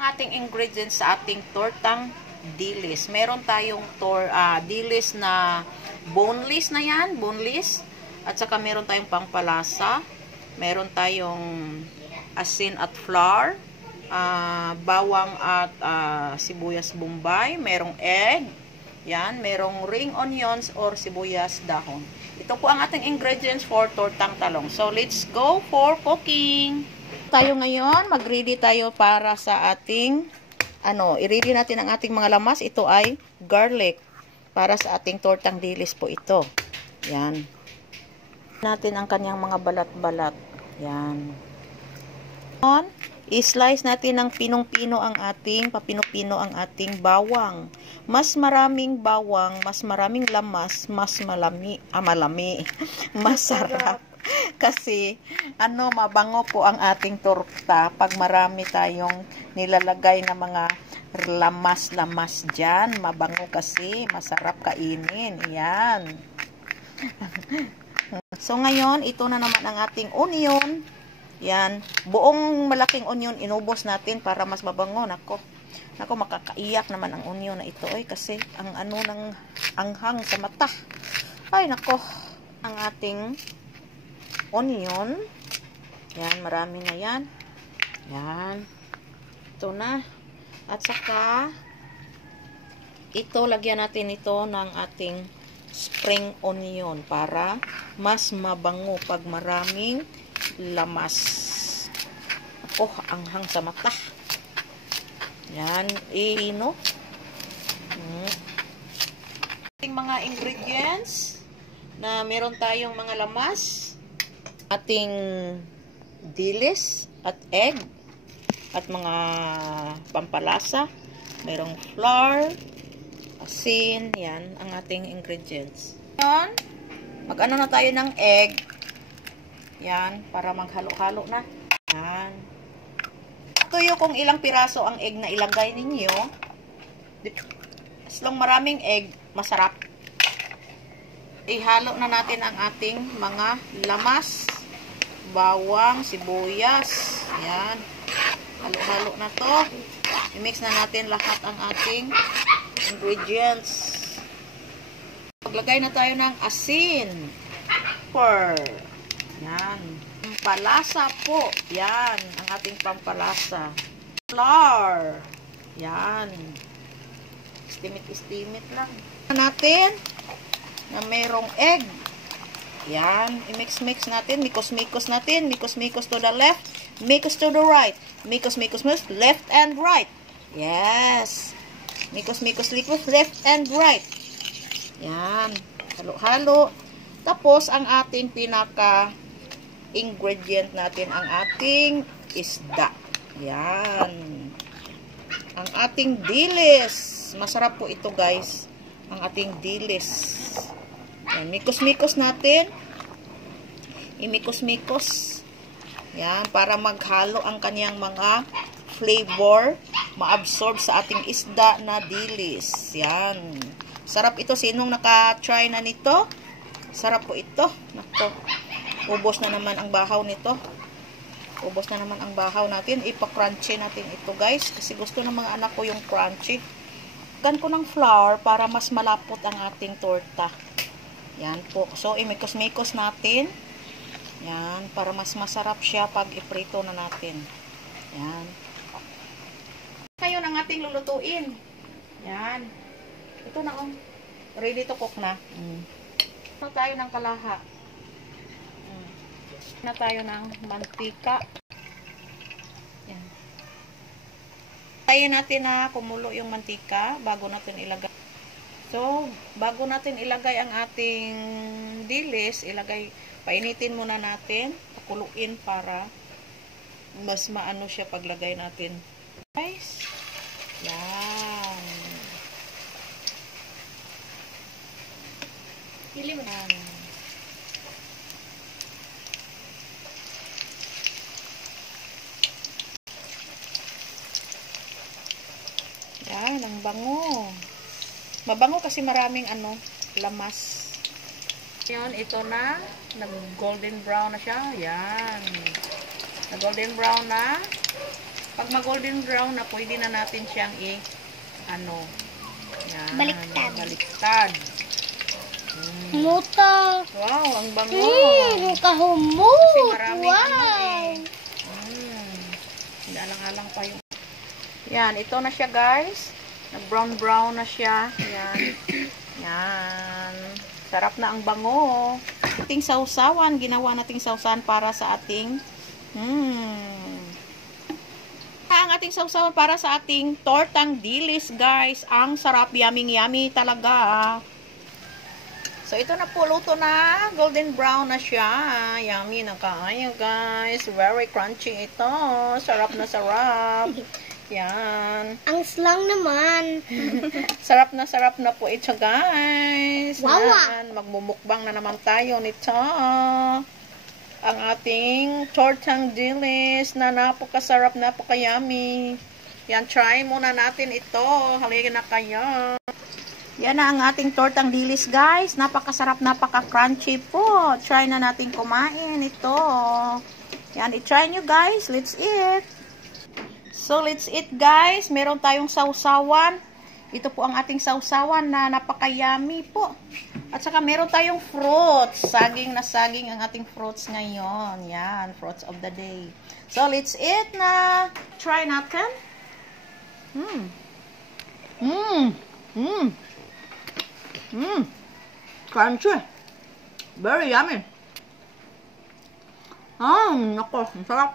Ating ingredients sa ating tortang dilis. Meron tayong dilis na boneless na yan, boneless. At saka meron tayong pangpalasa. Meron tayong asin at flour, bawang at sibuyas bombay. Merong egg. Yan, merong ring onions or sibuyas dahon. Ito po ang ating ingredients for tortang talong. So, let's go for cooking. Tayo ngayon, mag-ready tayo para sa ating i-ready natin ang ating mga lamas. Ito ay garlic para sa ating tortang dilis po ito. Yan. Natin ang kanyang mga balat-balat. Yan. I-slice natin ng pinong-pino ang ating papino-pino ang ating bawang. Mas maraming bawang, mas maraming lamas, mas malami, masarap. Kasi, mabango po ang ating torta pag marami tayong nilalagay na mga lamas-lamas dyan. Mabango kasi, masarap kainin. Yan. So, ngayon, ito na naman ang ating onion. Yan. Buong malaking onion, inubos natin para mas mabango. Nako, makakaiyak naman ang onion na ito. Kasi, ang ng anghang sa mata. Ay, nako. Ang ating onion. Yan, marami na yan. Yan. Ito na. At saka, ito, lagyan natin ito ng ating spring onion para mas mabango pag maraming lamas. Ako, anghang sa mata. Yan, ino. Ating mga ingredients na meron tayong mga lamas, ating dilis at egg at mga pampalasa, merong flour, asin. Yan ang ating ingredients. Yan, mag-ano na tayo ng egg. Yan, para maghalo-halo na. Yan. Ito yung kung ilang piraso ang egg na ilagay ninyo. As long maraming egg, masarap. Ihalo na natin ang ating mga lamas, bawang, sibuyas. Yan. Halo-halo na to. I-mix na natin lahat ang ating ingredients. Paglagay na tayo ng asin. Pepper. Yan. Pampalasa po. Yan. Ang ating pampalasa. Flour. Yan. Estimate lang. Natin na mayroong egg. Yan. I-mix natin. Mikos-mikos natin. Mikos-mikos to the left. Mikos to the right. Mikos-mikos left and right. Yes. Mikos-mikos left and right. Yan. Halo-halo. Tapos, ang ating pinaka-ingredient natin, ang ating isda. Yan. Ang ating dilis. Masarap po ito, guys. Ang ating dilis. Yan. Mikos-mikos natin. Imikos-mikos. Yan. Para maghalo ang kanyang mga flavor, ma-absorb sa ating isda na dilis. Yan. Sarap ito. Sinong naka-try na nito? Sarap po ito. Nako. Ubos na naman ang bahaw nito. Ubos na naman ang bahaw natin. Ipa-crunchy natin ito, guys. Kasi gusto ng mga anak ko yung crunchy. Gan ko ng flour para mas malapot ang ating torta. Yan po. So, imikos-mikos natin. Yan. Para mas masarap siya pag iprito na natin. Yan. Ngayon ang ating lulutuin. Yan. Ito na, ready to cook na. Na tayo ng kalaha. Na tayo ng mantika. Yan. Tayo natin na kumulo yung mantika bago natin ilagay. So, bago natin ilagay ang ating dilis, painitin muna natin, pakuluin para mas maano siya paglagay natin. Guys, yan. Pili mo na. Yan, ang bango. Mabango kasi maraming lamas. Yun, ito na. Nag-golden brown na siya. Yan. Nag-golden brown na. Pag mag-golden brown na, pwede na natin siyang yan, baliktad. Muta. Wow, ang bango. Kahumot. Kasi maraming wow. Hindi alang-alang pa yung... Yan, ito na siya guys. Nag-brown-brown na siya. Yan. Yan. Sarap na ang bango. Ating sausawan. Ginawa nating sausawan para sa ating... Ang ating sausawan para sa ating tortang dilis guys. Ang sarap. Yummy talaga. So, ito na po, luto na. Golden brown na siya. Yummy na kaya, guys. Very crunchy ito. Sarap na sarap. Yan. Ang slang naman. Sarap na po ito, guys. Wow. Yan. Magmumukbang na naman tayo nito. Ang ating tortang dilis na napakasarap, napaka-yummy. Yan, try muna natin ito. Halika na kayo. Yan na ang ating tortang dilis, guys. Napakasarap, napaka-crunchy po. Try na natin kumain ito. Yan, i-try nyo, guys. Let's eat. So, let's eat, guys. Meron tayong sausawan. Ito po ang ating sausawan na napaka-yummy po. At saka meron tayong fruits. Saging na saging ang ating fruits ngayon. Yan, fruits of the day. So, let's eat na. Try natin. Crunchy. Very yummy. Nako, ang sarap.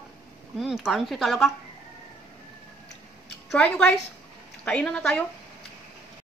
Crunchy talaga. Try nyo guys. Kainan na tayo.